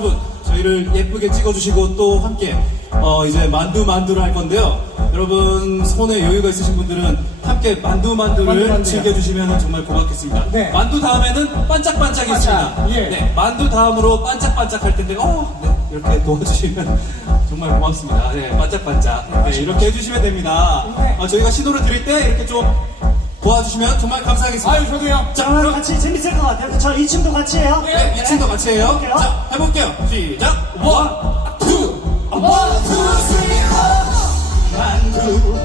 여러분 저희를 예쁘게 찍어주시고 또 함께 어, 이제 만두 만두를 할 건데요. 여러분 손에 여유가 있으신 분들은 함께 만두 만두를 만두. 즐겨주시면 정말 고맙겠습니다. 네. 만두 다음에는 반짝반짝이 있습니다. 반짝, 예. 네, 만두 다음으로 반짝반짝 할 텐데 어, 네, 이렇게 도와주시면 정말 고맙습니다. 네, 반짝반짝 네, 이렇게 해주시면 됩니다. 네. 어, 저희가 시도를 드릴 때 이렇게 좀 도와주시면 정말 감사하겠습니다. 아유 저도요. 자, 그럼 같이 재밌을 것 같아요. 저 2층도 같이 해요. 네, 이 친구 같이 해요. 해볼게요. 자, 해볼게요. 시작. 원, 투, 원, 투, 쓰리, 만두,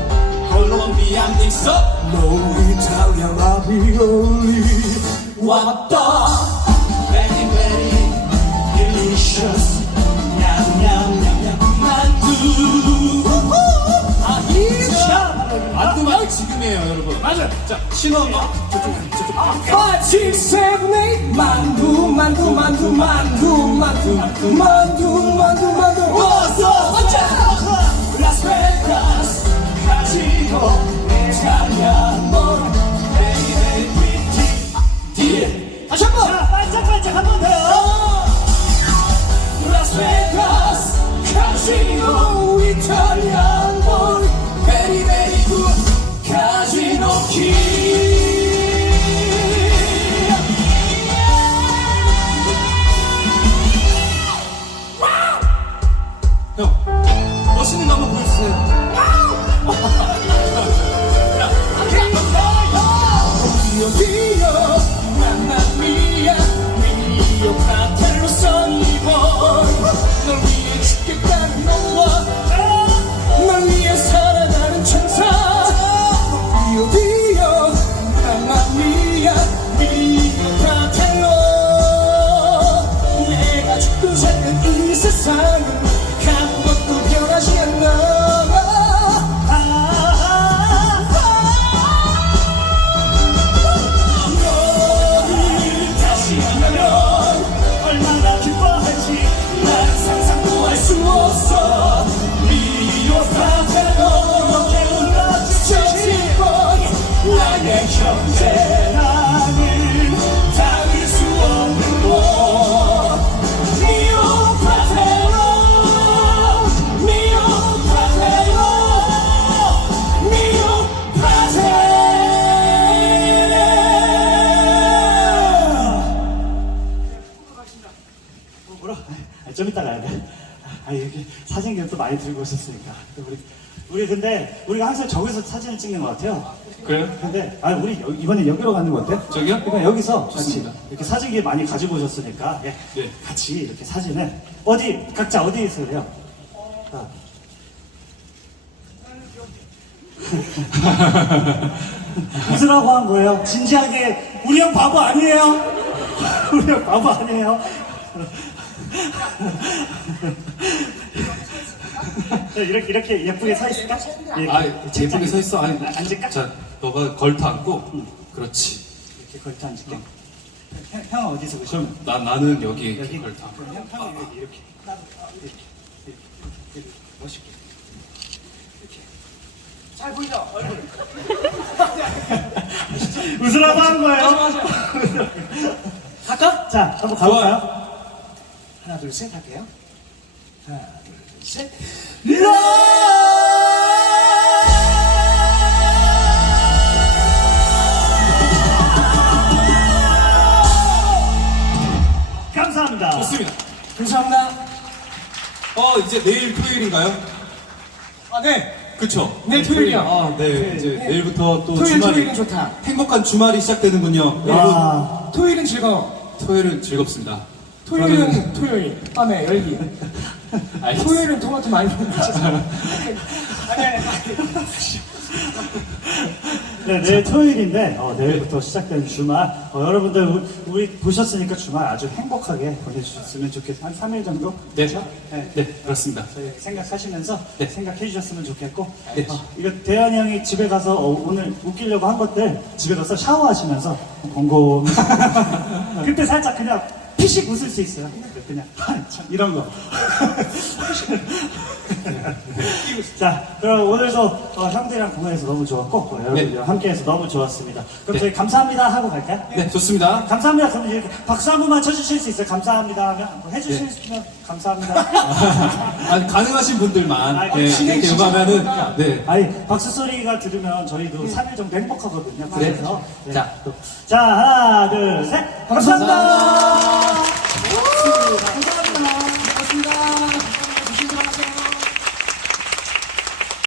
콜롬비안 믹서, No Italian ravioli. 왔다. 맞아. 자, 신호 한번. seven, eight. 만두, 만두, 만두, 만두, 만두, 만두, 만두, 만두. 어서 가자. 라스베가스 가지고 이탈리안 볼 베이베 티 다시 한번. 자, 반짝반짝 한 번 더요. 라스베가스 카지노 이탈 Jesus. 사진기를 또 많이 들고 오셨으니까. 우리, 우리 근데, 우리가 항상 저기서 사진을 찍는 것 같아요. 그래요? 근데, 아, 우리 여- 이번에 여기로 가는 거 어때요? 저기요? 그러니까 여기서 같이 좋습니다. 이렇게 사진기 많이 가지고 오셨으니까, 예, 네. 같이 이렇게 사진을, 어디, 각자 어디 있으래요? 아. 웃으라고 한 거예요. 진지하게, 우리 형 바보 아니에요? 우리 형 바보 아니에요? 네, 이렇게 이렇게 예쁘게 서 있을까? 예, 아, 예쁘게 서 있어. 아니, 앉을까? 자, 너가 걸터 앉고. 그렇지. 이렇게 걸터 앉을게. 형, 형 어디서 보시면? 그럼 나, 나는 여기 이렇게 여기 걸터. 그럼 형, 형이 여기 이렇게 이렇게 이렇게, 이렇게 멋있게 이렇게 잘 보이죠? 얼굴. 웃으라고 한 거예요. 갈까? 자, 한번 가볼까요? 하나, 둘, 셋 할게요. 하나, 둘, 셋. 감사합니다. 좋습니다. 감사합니다. 어, 이제 내일 토요일인가요? 아, 네. 그쵸? 내일 토요일이요. 아, 네. 이제 내일부터 또 토요일, 주말이. 토요일은 좋다. 행복한 주말이 시작되는군요. 여러분, 아, 토요일은 즐거워. 토요일은 즐겁습니다. 토요일은 토요일. 밤에 열기. 토요일은 토마토 많이 먹는 거 네, 내일 토요일인데 어, 내일부터 시작되는 주말 어, 여러분들 우리, 우리 보셨으니까 주말 아주 행복하게 보내주셨으면 좋겠어요. 한 3일 정도? 네. 네. 네, 그렇습니다. 저희 생각하시면서 네. 생각해 주셨으면 좋겠고 네. 어, 이거 대현이 형이 집에 가서 어, 오늘 웃기려고 한 것들 집에 가서 샤워하시면서 곰곰 그때 살짝 그냥 피식 웃을 수 있어요. 그냥 참 이런 거. 자, 그럼 오늘도 어, 형들이랑 공연해서 너무 좋았고 어, 여러분들이랑 함께해서 너무 좋았습니다. 그럼 네. 저희 감사합니다 하고 갈까요? 네, 좋습니다. 감사합니다. 그럼 이렇게 박수 한 번만 쳐주실 수 있어요? 감사합니다 하면 뭐 네. 해주시면 감사합니다. 아니, 가능하신 분들만 아, 예, 진행 이렇게 진짜 응하면은 네. 아니 박수 소리가 들으면 저희도 3일 정도 행복하거든요. 그래서 네. 네. 자. 또. 자 하나 둘 셋 감사합니다. 감사합니다.